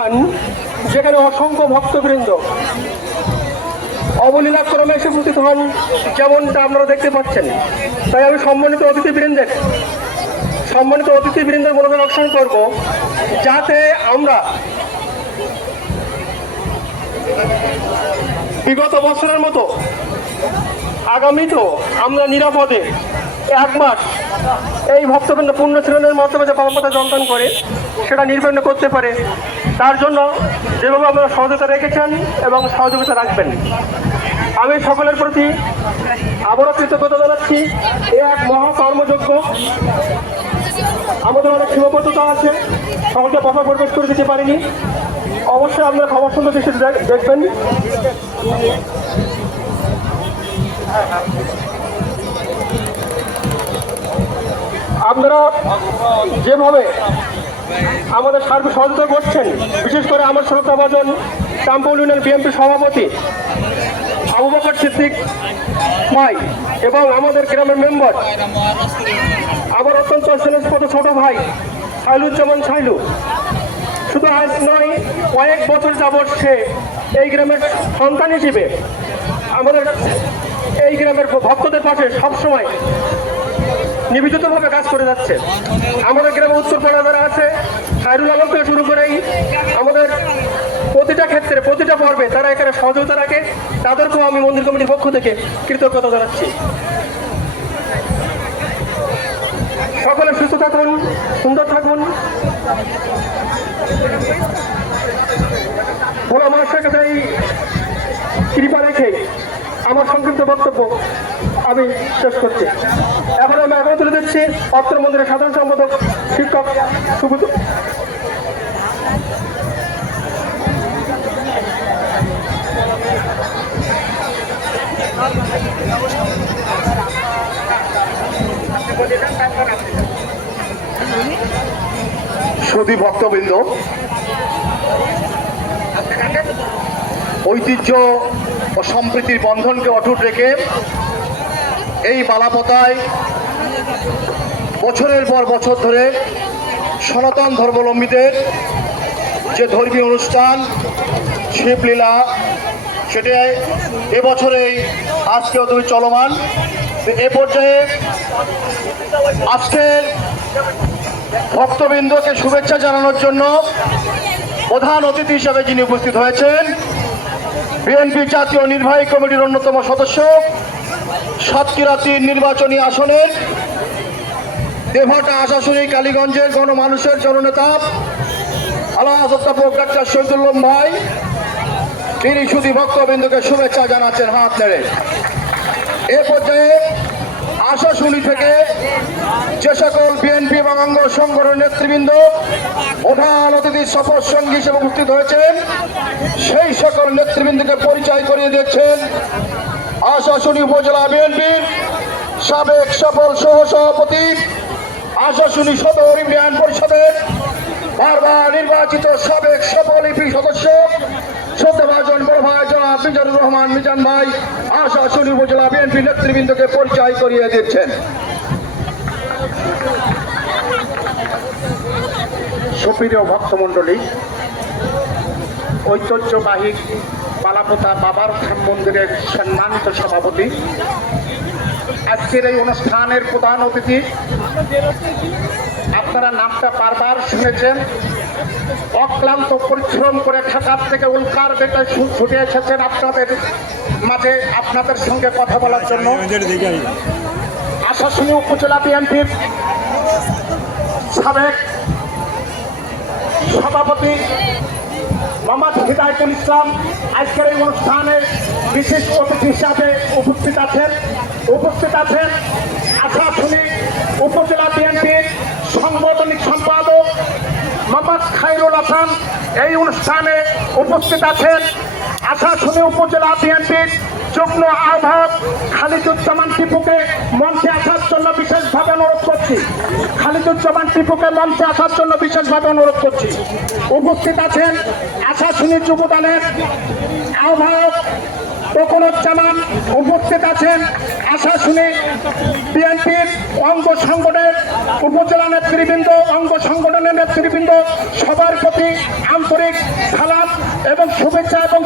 অনুষ্ঠান যেখানে অসংখ্য ভক্তবৃন্দ। অবলীলাক্রমে এসে উপস্থিত হন, যেমনটা আপনারা দেখতে পাচ্ছেন। তাই আমি সম্মানিত অতিথিবৃন্দের সম্মানিত অতিথিবৃন্দের মনোযোগ আকর্ষণ করব, যাতে আমরা বিগত বছরের মতো আগামীতেও আমরা নিরাপদে এক মাস এই ভক্তবৃন্দ পূর্ণ শ্রেণির মাধ্যমে যে পাপতা যন্ত্রণ করে, সেটা নির্বিঘ্ন করতে পারে। তার জন্য যেভাবে আপনারা সহযোগিতা রেখেছেন এবং সহযোগিতা রাখবেন। আমি সকলের প্রতি আবারও কৃতজ্ঞতা জানাচ্ছি। এ এক মহা আমাদের অনেক সীমাবদ্ধতা আছে। সকলকে পথা প্রবেশ করে দিতে পারিনি। অবশ্যই আপনারা খবর সুন্দর দেখ- দেখবেন। আপনারা যেভাবে আমাদের সার্বিক সহযোগিতা করছেন, বিশেষ করে আমার শ্রদ্ধাভাজন চাম্পল ইউনিয়ন বিএনপি সভাপতি আবু বকর সিদ্দিক ভাই এবং আমাদের গ্রামের মেম্বার, আমার অত্যন্ত স্নেহস্পদ ছোট ভাই সাইলুজ্জামান সাইলু শুধু আজ নয়, কয়েক বছর যাবৎ সে এই গ্রামের সন্তান হিসেবে আমাদের এই গ্রামের ভক্তদের পাশে সবসময় নিবেদিতভাবে কাজ করে যাচ্ছে। আমাদের গ্রামে উত্তরপাড়া যারা আছে, খায়রুল আলম থেকে শুরু করেই আমাদের প্রতিটা ক্ষেত্রে, প্রতিটা পর্বে তারা এখানে সহযোগিতা রাখে। তাদেরকেও আমি মন্দির কমিটির পক্ষ থেকে কৃতজ্ঞতা জানাচ্ছি। সকলে সুস্থ থাকুন, সুন্দর থাকুন। ভোলা মানুষের কাছে এই কৃপা রেখে আমার সংক্ষিপ্ত বক্তব্য আমি শেষ করছি এখন আমি এখন তুলে দিচ্ছি অত্র মন্দিরের সাধারণ সম্পাদক, শিক্ষক সুব্রত সুদী ভক্তবৃন্দ, ঐতিহ্য ও সম্প্রীতির বন্ধনকে অটুট রেখে এই বালাপতায় বছরের পর বছর ধরে সনাতন ধর্মাবলম্বীদের যে ধর্মীয় অনুষ্ঠান, শিবলীলা সেটা এবছরেই আজকেও তুমি চলমান। এ পর্যায়ে আজকের ভক্তবৃন্দকে শুভেচ্ছা জানানোর জন্য প্রধান অতিথি হিসাবে যিনি উপস্থিত হয়েছেন, বিএনপি জাতীয় নির্বাহী কমিটির অন্যতম সদস্য সাতক্ষীরা তিন নির্বাচনী আসনের দেভাটা আশাশুনি কালীগঞ্জের গণমানুষের জননেতা আল্লাহ ডাক্তার শহীদুল্লম ভাই, তিনি শুধু ভক্তবৃন্দকে শুভেচ্ছা জানাচ্ছেন হাত নেড়ে। এ পর্যায়ে আশাশুনি থেকে যে সকল বিএনপি এবং অঙ্গ সংগঠনের নেতৃবৃন্দ, প্রধান অতিথির শপথ সঙ্গী হিসেবে উপস্থিত হয়েছেন, সেই সকল নেতৃবৃন্দকে পরিচয় করিয়ে দিচ্ছেন আশাশুনি উপজেলা বিএনপির সাবেক সফল সহ সভাপতি আশাশুনি সদর ইউনিয়ন পরিষদের বারবার নির্বাচিত সাবেক সফল ইপি সদস্য, শ্রদ্ধাভাজন বড় ভাই জনাব মিজানুর রহমান, মিজান ভাই, আশাশুনি উপজেলা বিএনপি নেতৃবৃন্দকে পরিচয় করিয়ে দিচ্ছেন। সুপ্রিয় ভক্তমণ্ডলী, ঐতিহ্যবাহী পালাপোতা বাবার মন্দিরের সম্মানিত সভাপতি আজকের এই অনুষ্ঠানের প্রধান অতিথি, আপনারা নামটা বারবার শুনেছেন। অক্লান্ত পরিশ্রম করে ঢাকার থেকে উল্কার বেটে ছুটে এসেছেন আপনাদের মাঝে, আপনাদের সঙ্গে কথা বলার জন্য। আশাশুনি উপজেলা বিএনপির সাবেক সভাপতি মোহাম্মদ হিদায়তুল ইসলাম আজকের এই অনুষ্ঠানে বিশেষ অতিথি হিসাবে উপস্থিত আছেন। উপস্থিত আছেন আশাশুনি উপজেলা বিএনপির সাংগঠনিক সম্পাদক মোহাম্মদ খাইরুল হাসান। এই অনুষ্ঠানে উপস্থিত আছেন আশাশুনি উপজেলা বিএনপির যুগ্ম আহ্বায়ক খালিদুজ্জামান টিপুকে মঞ্চে আসার জন্য বিশেষভাবে অনুরোধ করছি। খালিদুজ্জামান টিপুকে মঞ্চে আসার জন্য বিশেষভাবে অনুরোধ করছি। উপস্থিত আছেন আশা আশাশুনি যুবদলের আহ্বায়ক তখনুজ্জামান উপস্থিত আছেন। আশা শুনে বিএনপির অঙ্গ সংগঠনের উপজেলা নেতৃবৃন্দ, অঙ্গ সংগঠনের নেতৃবৃন্দ সবার প্রতি আন্তরিক সালাম এবং শুভেচ্ছা এবং